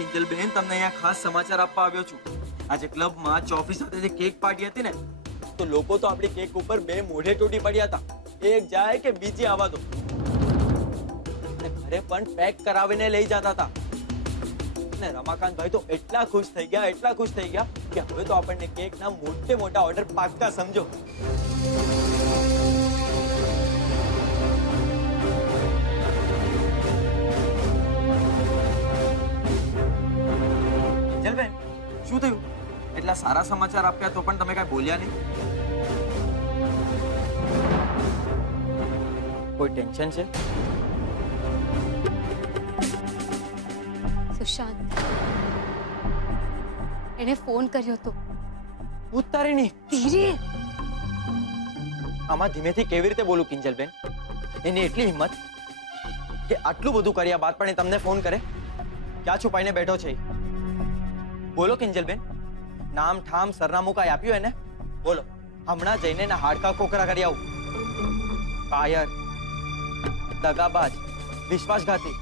કિંજલ બેન, તમને અહીંયા ખાસ સમાચાર આપવા આવ્યો છું. આજે ક્લબમાં ચોફી સાથે જે કેક પાર્ટી હતી ને, તો લોકો તો આપણી કેક ઉપર બે મોઢે તૂટી પડ્યા હતા. એક જાય કે બીજી આવવા દો. અને ઘરે પણ પેક કરાવીને લઈ જતા હતા. અને રમાકાંતભાઈ તો એટલા ખુશ થઈ ગયા કે હવે તો આપણને કેકના મોટા ઓર્ડર પાક્કા સમજો. કિંજલબેન, શું થયું? એટલા સારા સમાચાર આપ્યા તો પણ તમે કઈ બોલ્યા નહીં. કોઈ ટેન્શન છે? સુશાંત, એને ફોન કર્યો હતો. ઉતારી નહીં. ધીરે. આમાં ધીમેથી કેવી રીતે બોલું કિંજલબેન? એની એટલી હિંમત કે આટલું બધું કર્યા બાદ પણ એ તમને ફોન કરે? ક્યાં છુપાઈને બેઠો છે? બોલો કિંજલબેન, નામ ઠામ સરનામું કાંઈ આપ્યું એને? બોલો, હમણાં જઈને ના હાડકા કોકરા કરી આવું. કાયર, દગાબાજ, વિશ્વાસઘાતી,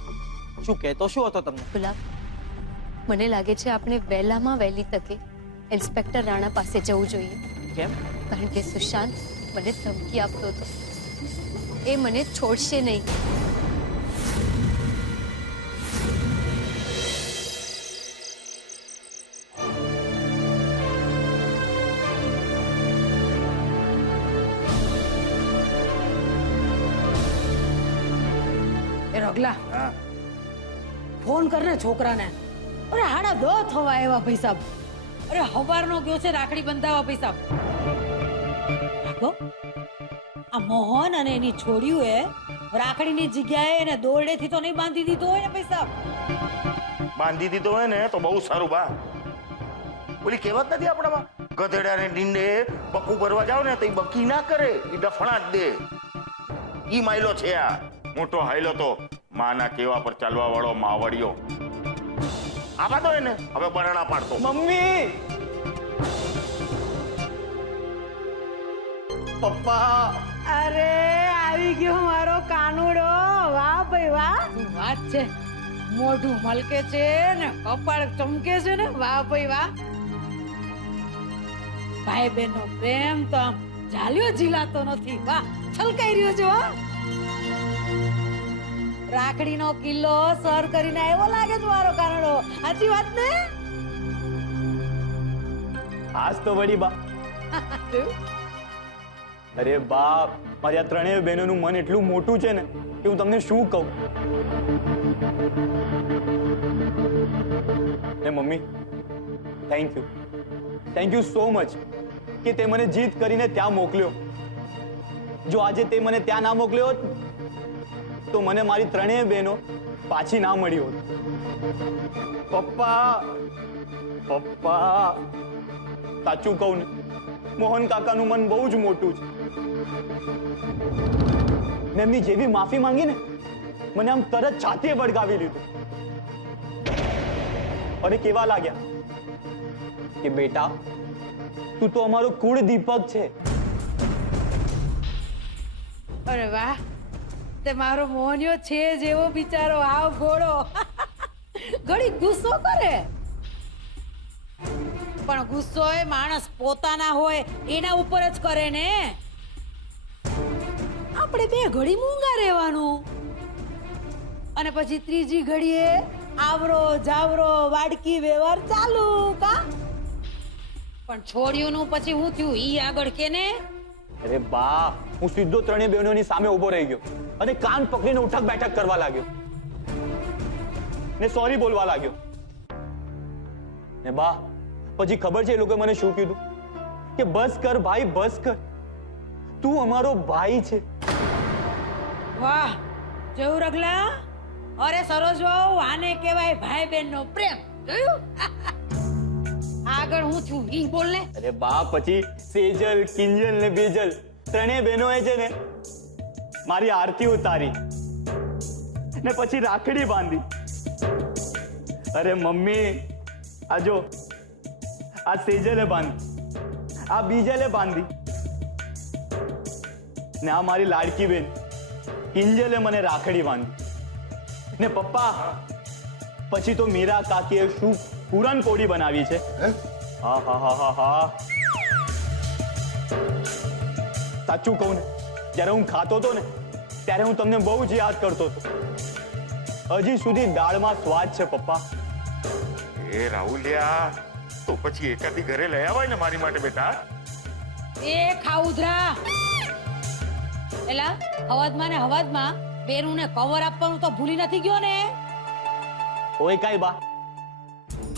શું કહેતો શું હતો તમને? ગુલાબ, મને લાગે છે આપણે વહેલામાં વહેલી તકે ઇન્સ્પેક્ટર રાણા પાસે જવું જોઈએ. કેમ? કારણ કે સુશાંત મને ધમકી આપતો હતો. એ મને છોડશે નહીં. રગલા, ફોન કરને છોકરાને. અરે 10:30 થવા આવ્યા ભાઈ સાહેબ. અરે હવારનો ગયો છે રાખડી બંધાવવા ભાઈ સાહેબ. આ મોહન અને એની છોડ્યું એ રાખડીની જગ્યાએ એને દોરડેથી તો નહીં બાંધી દીધો હોય ને ભાઈ સાહેબ. બાંધી દીધો હોય ને તો બહુ સારું. બા ઓલી કહેવત નથી આપણામાં, ગધેડાને ડીંડે બકુ ભરવા જાવ ને તો એ બકી ના કરે, એ ડફણા જ દે. ઈ માયલો છે આ મોટો હાયલો તો માના કેવા પર ચાલવા વાળો માવડિયો. આવા દો એને, હવે બરણા પાડતો. મમ્મી, પપ્પા. અરે આવી ગયો મારો કાનુડો. વાહ ભાઈ વાહ. શું વાત છે, મોઢું મલકે છે ને કપાળ ચમકે છે ને. વાહ ભાઈ વાહ. ભાઈ બહેન નો પ્રેમ તો આમ ઝાલ્યો ઝીલાતો નથી. વાહ, છલકાઈ રહ્યો છે. રાખડીનો કિલ્લો સર કરીને આવ્યો લાગે છે મારો કાનડો. સાચી વાત ને? આજ તો વળી બા. અરે બાપ, મારી આ ત્રણેય બહેનોનું મન એટલું મોટું છે ને કે હું તમને શું કહું. ને mummy, thank you so much કે તે મને જીત કરીને ત્યાં મોકલ્યો. જો આજે તે મને ત્યાં ના મોકલ્યો હોત તો મને મારી ત્રણેય બહેનો પાછી ના મળી હોત. પપ્પા, સાચું કહું ને, મોહન કાકાનું મન બહુ જ મોટું છે. મેં એમની જેવી માફી માંગી ને, મને આમ તરત છાતીએ વળગાવી લીધું. અને કેવા લાગ્યા કે બેટા, તું તો અમારો કુળ દીપક છે. અરે વાહ, તે મારો મોહનિયો છે જેવો બિચારો આવ ઘોડો. ઘડી ગુસ્સો કરે, પણ ગુસ્સો એ માણસ પોતાના હોય એના ઉપર જ કરે ને. આપણે બે ઘડી મૂંગા રહેવાનું અને પછી ત્રીજી ઘડીએ આવરો જાવરો વાડકી વ્યવહાર ચાલુ. કા પણ છોડ્યું નું પછી હું થયું ઈ આગળ કે ને. અરે બા, હું સીધો ત્રણેય બહેનોની સામે ઉભો રહી ગયો અને કાન પકડીને ઉઠક બેઠક કરવા લાગ્યો ને સોરી બોલવા લાગ્યો. ને બા, પછી ખબર છે એ લોકોએ મને શું કીધું? કે બસ કર ભાઈ, બસ કર, તું અમારો ભાઈ છે. વાહ, જોયું રગલા? અરે સરોજ વાવ, આને કહેવાય ભાઈ બહેન નો પ્રેમ. જોયું? આગળ હું છું ઈ બોલ ને. અરે બા, પછી સેજલ, કિંજલ ને બેજલ ત્રણેય બહેનોએ છે ને મારી આરતી ઉતારી ને પછી રાખડી બાંધી. અરે મમ્મી, આ જો, આ સેજલે બાંધી, આ બીજલે બાંધી ને આ મારી લાડકી બેન કિંજલે મને રાખડી બાંધી. ને પપ્પા, પછી તો મીરા કાકીએ શું પૂરણપોળી બનાવી છે. હા હા હા હા હા, સાચું કહું ને, જ્યારે હું ખાતો હતો ને ત્યારે હું તમને બહુ જ યાદ કરતો હતો. હજી સુધી દાળમાં સ્વાદ છે પપ્પા. એ રાહુલિયા, તો પછી એકાદી ઘરે લઈ આવાય ને મારી માટે બેટા. એ ખાઉધરા એલા હવાદમાં ને હવાદમાં બેનું ને કવર આપવાનું તો ભૂલી નથી ગયો ને. ઓય કાઈ બા,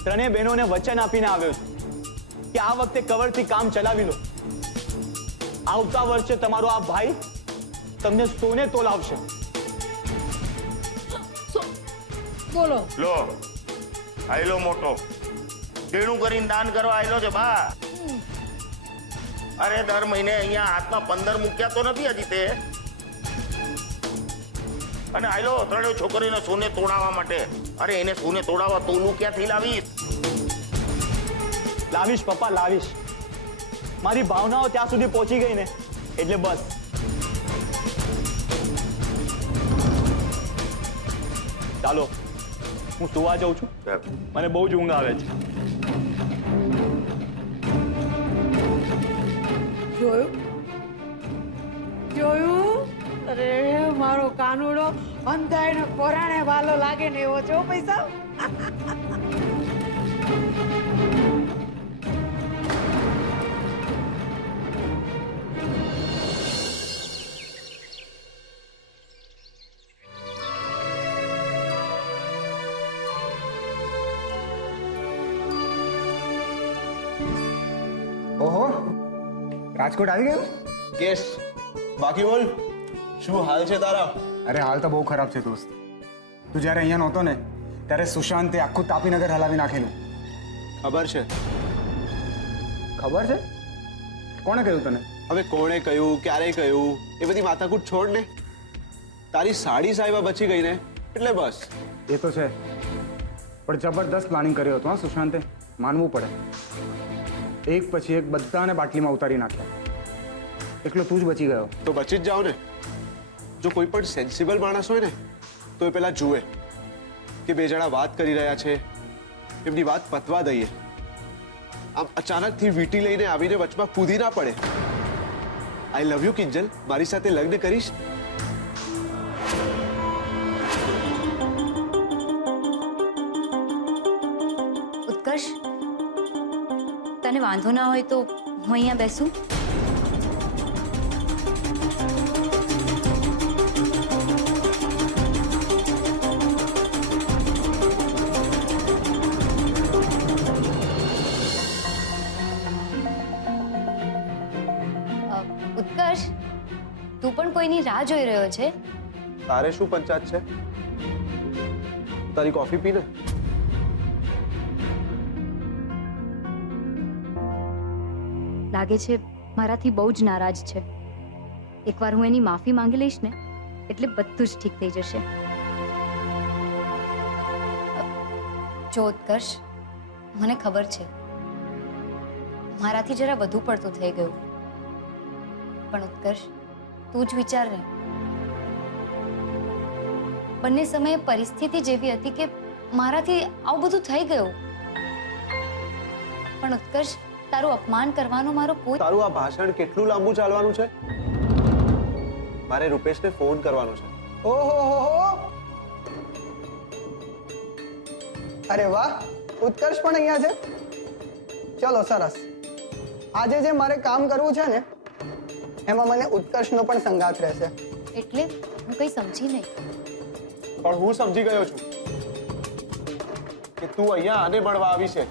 ત્રણેય બહેનોને વચન આપીને આવ્યો છું કે આ વખતે કવરથી કામ ચલાવી લો. આવતા વર્ષે તમારો આ ભાઈ તમને સોને તોલાવશે. બોલો. લો આયલો મોટો દેણું કરીને દાન કરવા આયલો છે બા. અરે દર મહિને અહીંયા હાથમાં 15 મૂક્યા તો નથી હજી તે. અને આયલો ત્રણેય છોકરીને સોને તોડાવવા માટે. અરે એને સોને તોડાવવા તોલું ક્યાંથી લાવીશ? લાવીશ પપ્પા, લાવીશ. મારી ભાવનાઓ ત્યાં સુધી પહોંચી ગઈ ને એટલે બસ. ચાલો હું સુવા જાઉં છું, મને બહુ જ ઊંઘ આવે છે. જોયું જોયું? અરે મારો કાનુડો અંધાઈને કોરાણે વાલો લાગે ને એવો છો પૈસા. ઓહો, રાજકોટ આવી ગયો? કેસ બાકી બોલ, શું હાલ છે તારા? અરે હાલ તો બહુ ખરાબ છે દોસ્ત. તું જ્યારે અહીંયા નહોતો ને ત્યારે સુશાંતે આખું તાપીનગર હલાવી નાખેલું. ખબર છે? ખબર છે? કોણે કહ્યું તને? હવે કોણે કહ્યું, ક્યારે કહ્યું, એ બધી માથાકૂટ છોડ ને. તારી સાડી સાહેબા બચી ગઈ ને એટલે બસ. એ તો છે, પણ જબરદસ્ત પ્લાનિંગ કર્યો હતો હા સુશાંતે, માનવું પડે. એક પછી એક બધાને બાટલીમાં ઉતારી નાખ્યા. એકલો તું જ બચી ગયો. તો બચી જ જાઓ ને. જો કોઈ પણ સેન્સિબલ માણસ હોય ને તો એ પેલા જુએ કે બે જણા વાત કરી રહ્યા છે, એમની વાત પતવા દઈએ. આમ અચાનકથી વીંટી લઈને આવીને વચમાં કૂદી ના પડે. આઈ લવ યુ કિંજલ, મારી સાથે લગ્ન કરીશ? ઉત્કર્ષ, તને વાંધો ના હોય તો હું અહીંયા બેસું? ઉત્કર્ષ, તું પણ કોઈની રાહ જોઈ રહ્યો છે? તારે શું પંચાયત છે? તારી કોફી પીને. લાગે છે મારાથી બહુ જ નારાજ છે. એકવાર હું એની માફી માંગી લઈશ ને એટલે બધું જ ઠીક થઈ જશે. જો ઉત્કર્ષ, મને ખબર છે મારાથી જરા વધુ પડતું થઈ ગયું, પણ ઉત્કર્ષ તું જ વિચાર ને, બંને સમયે પરિસ્થિતિ જેવી હતી કે મારાથી આવું બધું થઈ ગયું. પણ ઉત્કર્ષ, તારું અપમાન કરવાનો મારો કોઈ... તારું આ ભાષણ કેટલું લાંબુ ચાલવાનું છે? મારે રૂપેશને ફોન કરવાનો છે. ઓહો, અરે વાહ, ઉત્કર્ષ પણ અહીંયા છે. ચલો સરસ. આજે જે મારે કામ કરવું છે ને એમાં મને ઉત્કર્ષનો પણ સંગાથ રહેશે. એટલે હું કઈ સમજી નહીં. પણ હું સમજી ગયો છું કે તું અહીંયા આને મળવા આવી છે.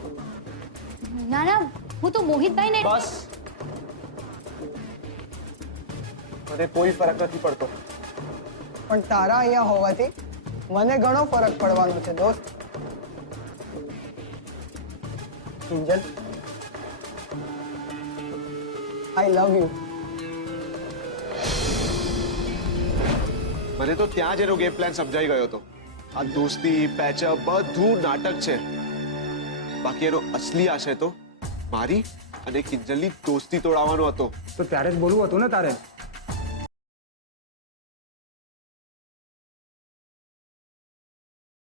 ના ના, હું તો મોહિતભાઈને... બસ, મને કોઈ ફરક નથી પડતો. પણ તારા અહીંયા હોવાથી મને ઘણો ફરક પડવાનો છે દોસ્ત. કિંજલ, આઈ લવ યુ. મને તો ત્યાં જ એનો ગેમ પ્લાન સમજાઈ ગયો હતો. આ દોસ્તી, પેચઅપ બધું નાટક છે. બાકી એનો અસલી આશય તો મારી અને કિંજલની દોસ્તી તોડાવવાનો હતો. તો ત્યારે જ બોલવું હતું ને તારે.